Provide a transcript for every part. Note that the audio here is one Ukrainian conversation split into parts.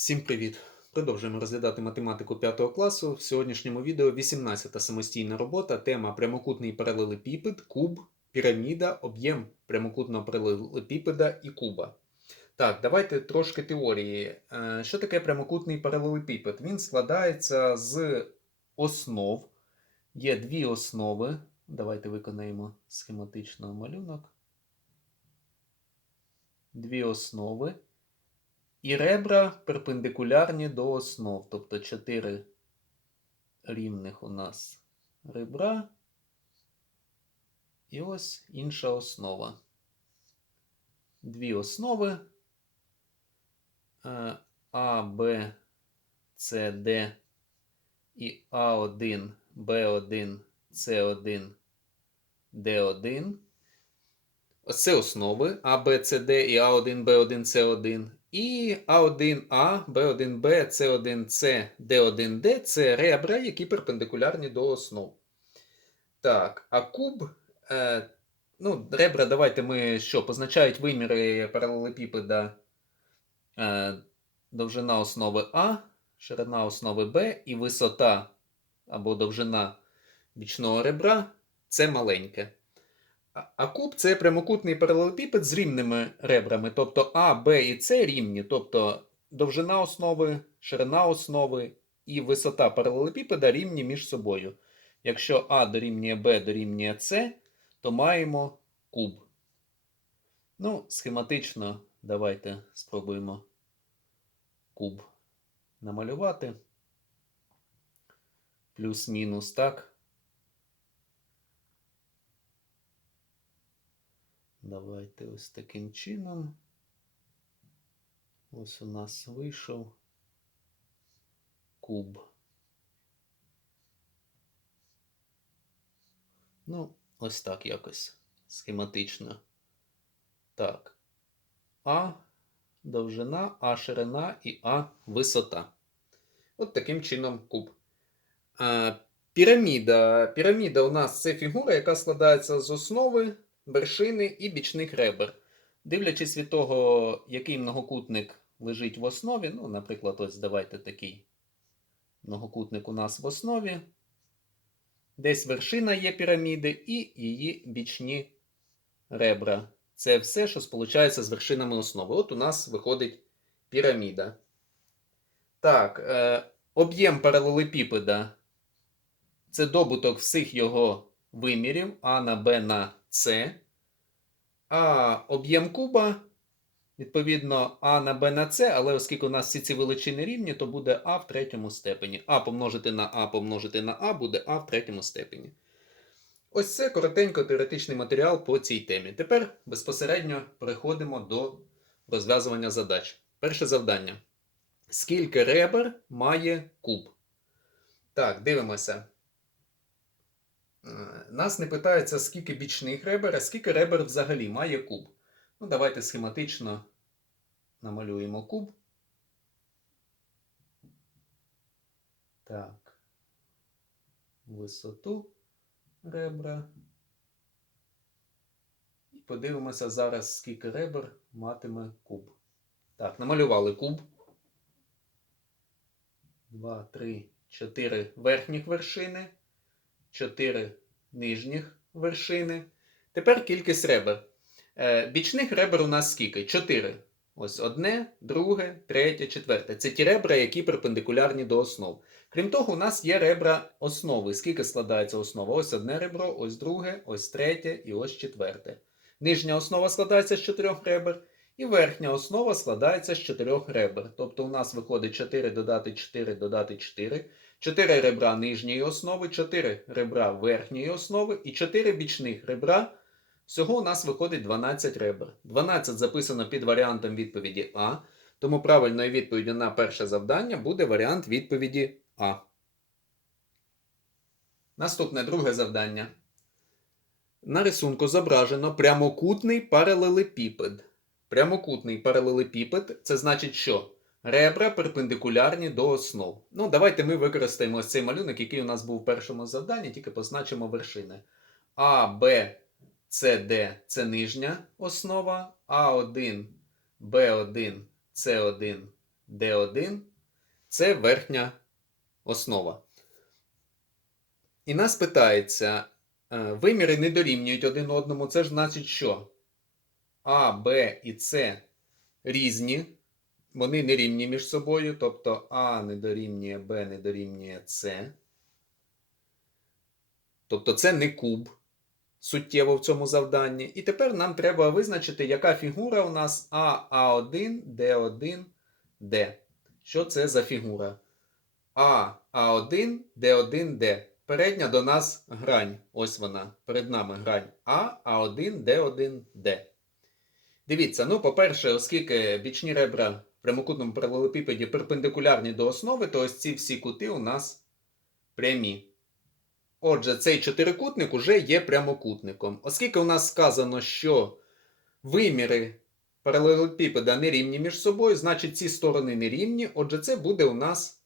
Всім привіт! Продовжуємо розглядати математику 5 класу. В сьогоднішньому відео 18 самостійна робота. Тема прямокутний паралелепіпед, куб, піраміда, об'єм прямокутного паралелепіпеда і куба. Так, давайте трошки теорії. Е, Що таке прямокутний паралелепіпед? Він складається з основ. Є дві основи. Давайте виконаємо схематично малюнок. Дві основи. І ребра перпендикулярні до основ. Тобто 4 рівних у нас ребра. І ось інша основа. Дві основи е, А, Б, С, Д і А1, Б1, С1, Д1. Ось Це основи А, Б, С, Д і А1, Б1, С1. І А1А, Б1Б, С1С, Д1Д це ребра, які перпендикулярні до основ. Так, а куб. Е, ну, ребра, давайте ми що, позначають виміри паралелепіпеда е, довжина основи А, ширина основи Б і висота або довжина бічного ребра це маленьке. А- куб це прямокутний паралелепіпед з рівними ребрами. Тобто А, Б і С рівні, тобто довжина основи, ширина основи і висота паралелепіпеда рівні між собою. Якщо А дорівнює Б дорівнює С, то маємо куб. Ну, схематично давайте спробуємо куб намалювати. Плюс-мінус, так. Давайте ось таким чином. Ось у нас вийшов куб. Ну, ось так якось схематично. Так. А довжина, А ширина і А висота. От таким чином куб. Піраміда. Піраміда у нас це фігура, яка складається з основи вершини і бічних ребер. Дивлячись від того, який многокутник лежить в основі, ну, наприклад, ось давайте такий многокутник у нас в основі. Десь вершина є піраміди і її бічні ребра. Це все, що сполучається з вершинами основи. От у нас виходить піраміда. Так, е, об'єм паралелепіпеда це добуток всіх його вимірів А на Б на С. А об'єм куба, відповідно, А на Б на С, але оскільки у нас всі ці величини рівні, то буде А в третьому степені. А помножити на А помножити на А буде А в третьому степені. Ось це коротенько теоретичний матеріал по цій темі. Тепер безпосередньо переходимо до розв'язування задач. Перше завдання. Скільки ребер має куб? Так, дивимося. Нас не питається, скільки бічних ребер, а скільки ребер взагалі має куб. Ну, давайте схематично намалюємо куб. Так. Висоту ребра. І подивимося зараз, скільки ребер матиме куб. Так, намалювали куб. 2, 3, 4 верхніх вершини. 4 нижніх вершини. Тепер кількість ребер. Е, Бічних ребер у нас скільки? 4. Ось одне, друге, третє, четверте. Це ті ребра, які перпендикулярні до основ. Крім того, у нас є ребра основи. Скільки складається основа? Ось одне ребро, ось друге, ось третє і ось четверте. Нижня основа складається з чотирьох ребер, і верхня основа складається з чотирьох ребер. Тобто у нас виходить 4 додати 4 додати 4. 4 ребра нижньої основи, 4 ребра верхньої основи і 4 бічних ребра. Всього у нас виходить 12 ребер. 12 записано під варіантом відповіді А. Тому правильною відповіддю на перше завдання буде варіант відповіді А. Наступне друге завдання. На рисунку зображено прямокутний паралелепіпед. Прямокутний паралелепіпед це значить що? Ребра перпендикулярні до основ. Ну, давайте ми використаємо ось цей малюнок, який у нас був в першому завданні, тільки позначимо вершини. А, Б, С, Д це нижня основа, А1, Б1, С1, D1 це верхня основа. І нас питається, е, виміри не дорівнюють один одному. Це ж значить, що А, Б і С різні, вони не рівні між собою, тобто А не дорівнює Б не дорівнює С. Тобто це не куб суттєво в цьому завданні. І тепер нам треба визначити, яка фігура у нас А, А1, Д1, Д. Що це за фігура? А, А1, Д1, Д. Передня до нас грань. Ось вона. Перед нами грань А, А1, Д1, Д. Дивіться, ну, по-перше, оскільки бічні ребра прямокутному паралелепіпеді перпендикулярні до основи, то ось ці всі кути у нас прямі. Отже, цей чотирикутник уже є прямокутником. Оскільки у нас сказано, що виміри паралелепіпеда не рівні між собою, значить ці сторони не рівні. Отже, це буде у нас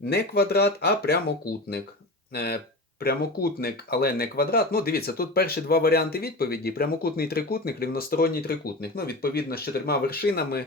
не квадрат, а прямокутник. Е, прямокутник, але не квадрат. Ну, дивіться, тут перші два варіанти відповіді: прямокутний трикутник, рівносторонній трикутник. Ну, відповідно, з чотирма вершинами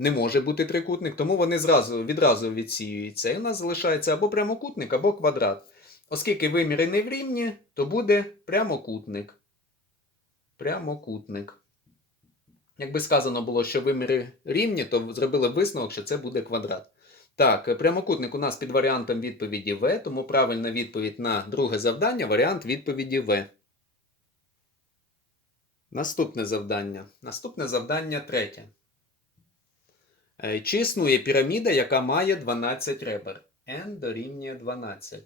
не може бути трикутник, тому вони зразу, відразу відсіюються. І у нас залишається або прямокутник, або квадрат. Оскільки виміри не в рівні, то буде прямокутник. Прямокутник. Якби сказано було, що виміри рівні, то зробили висновок, що це буде квадрат. Так, прямокутник у нас під варіантом відповіді В, тому правильна відповідь на друге завдання варіант відповіді В. Наступне завдання. Наступне завдання третє. Е, Чи існує піраміда, яка має 12 ребер? n дорівнює 12.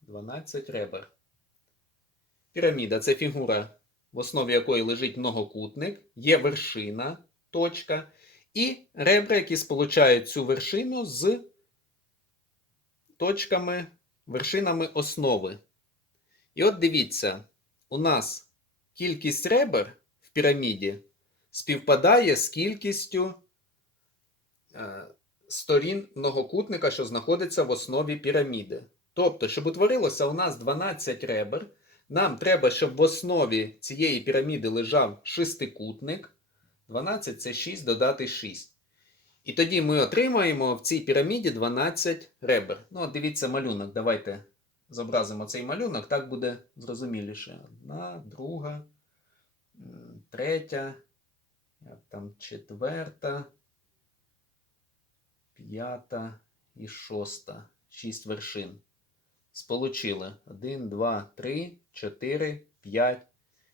12 ребер. Піраміда це фігура, в основі якої лежить многокутник, є вершина, точка, і ребра, які сполучають цю вершину з точками, вершинами основи. І от дивіться, у нас кількість ребер в піраміді співпадає з кількістю сторін многокутника, що знаходиться в основі піраміди. Тобто, щоб утворилося у нас 12 ребер, нам треба, щоб в основі цієї піраміди лежав шестикутник. 12 це 6 додати 6. І тоді ми отримаємо в цій піраміді 12 ребер. Ну, от дивіться малюнок. Давайте зобразимо цей малюнок, так буде зрозуміліше. Одна, друга, третя, четверта, п'ята і шоста. Шість вершин. Сполучили 1, 2, 3, 4, 5,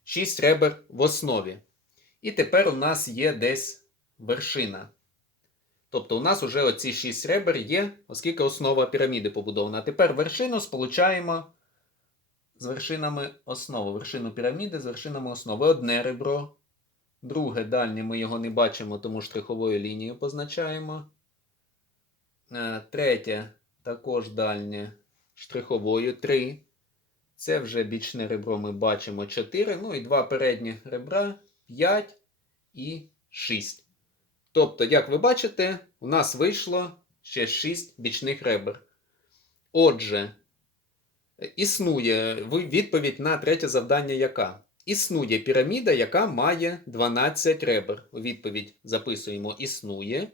6 ребер в основі. І тепер у нас є десь вершина. Тобто у нас вже оці 6 ребер є, оскільки основа піраміди побудована. Тепер вершину сполучаємо з вершинами основи. Вершину піраміди з вершинами основи. Одне ребро. Друге дальнє ми його не бачимо, тому штриховою лінією позначаємо. Е, Третє також дальнє штриховою 3. Це вже бічне ребро ми бачимо 4. Ну і два передні ребра 5 і 6. Тобто, як ви бачите, у нас вийшло ще 6 бічних ребер. Отже, існує відповідь на третє завдання яка? Існує піраміда, яка має 12 ребер. У відповідь записуємо існує.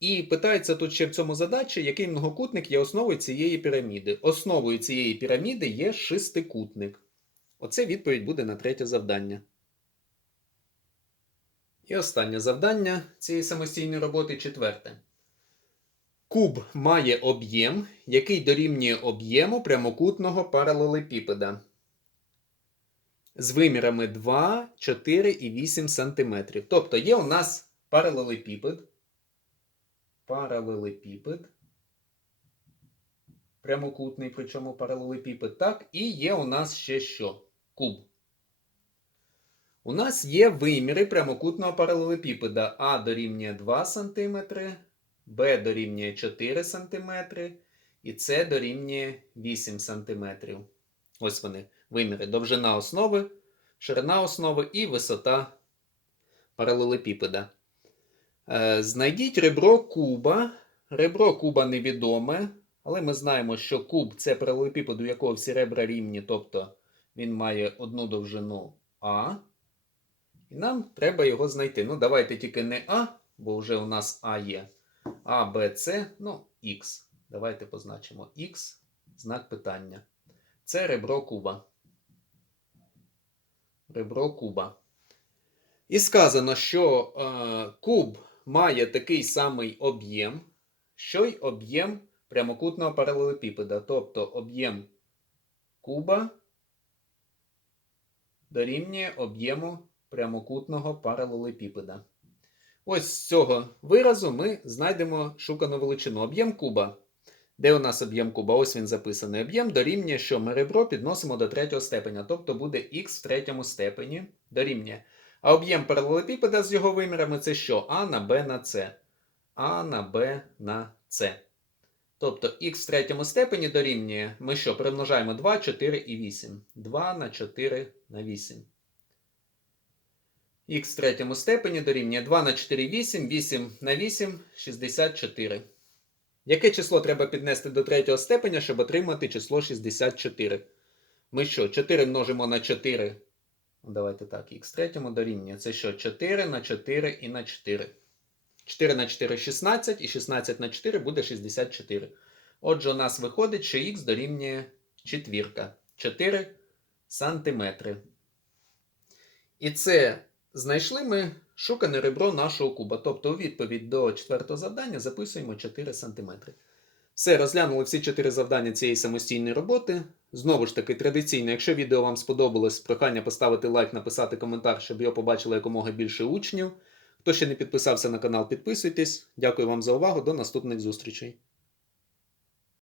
І питається тут ще в цьому задачі, який многокутник є основою цієї піраміди. Основою цієї піраміди є шестикутник. Оце відповідь буде на третє завдання. І останнє завдання цієї самостійної роботи четверте. Куб має об'єм, який дорівнює об'єму прямокутного паралелепіпеда з вимірами 2, 4 і 8 см. Тобто є у нас паралелепіпед. Паралелепіпед. Прямокутний, причому паралелепіпед. Так, і є у нас ще що? Куб. У нас є виміри прямокутного паралелепіпеда А дорівнює 2 см, Б дорівнює 4 см і С дорівнює 8 см. Ось вони виміри довжина основи, ширина основи і висота паралелепіпеда. Е, Знайдіть ребро куба. Ребро куба невідоме, але ми знаємо, що куб це паралелепіпед, у якого всі ребра рівні, тобто він має одну довжину А. І нам треба його знайти. Ну, давайте тільки не А, бо вже у нас А є. А, Б, С, ну, Х. Давайте позначимо Х, знак питання. Це ребро куба. Ребро куба. І сказано, що е, куб має такий самий об'єм, що й об'єм прямокутного паралелепіпеда. Тобто об'єм куба дорівнює об'єму прямокутного паралелепіпеда. Ось з цього виразу ми знайдемо шукану величину. Об'єм куба. Де у нас об'єм куба? Ось він записаний. Об'єм дорівнює, що ми ребро підносимо до третього степеня, тобто буде х в третьому степені дорівнює. А об'єм паралелепіпеда з його вимірами це що? А на Б на С. А на Б на С. Тобто х в третьому степені дорівнює. Ми що? Примножаємо 2, 4 і 8. 2 на 4 на 8. Х в третьому степені дорівнює 2 на 4 8, 8 на 8 64. Яке число треба піднести до третього степеня, щоб отримати число 64? Ми що, 4 множимо на 4. Давайте так, х третьому дорівнює. Це що? 4 на 4 і на 4. 4 на 4 16 і 16 на 4 буде 64. Отже, у нас виходить, що х дорівнює четвірка. 4 сантиметри. І це знайшли ми шукане ребро нашого куба. Тобто, у відповідь до четвертого завдання записуємо 4 см. Все, розглянули всі 4 завдання цієї самостійної роботи. Знову ж таки, традиційно, якщо відео вам сподобалось, прохання поставити лайк, написати коментар, щоб його побачило якомога більше учнів. Хто ще не підписався на канал, підписуйтесь. Дякую вам за увагу. До наступних зустрічей.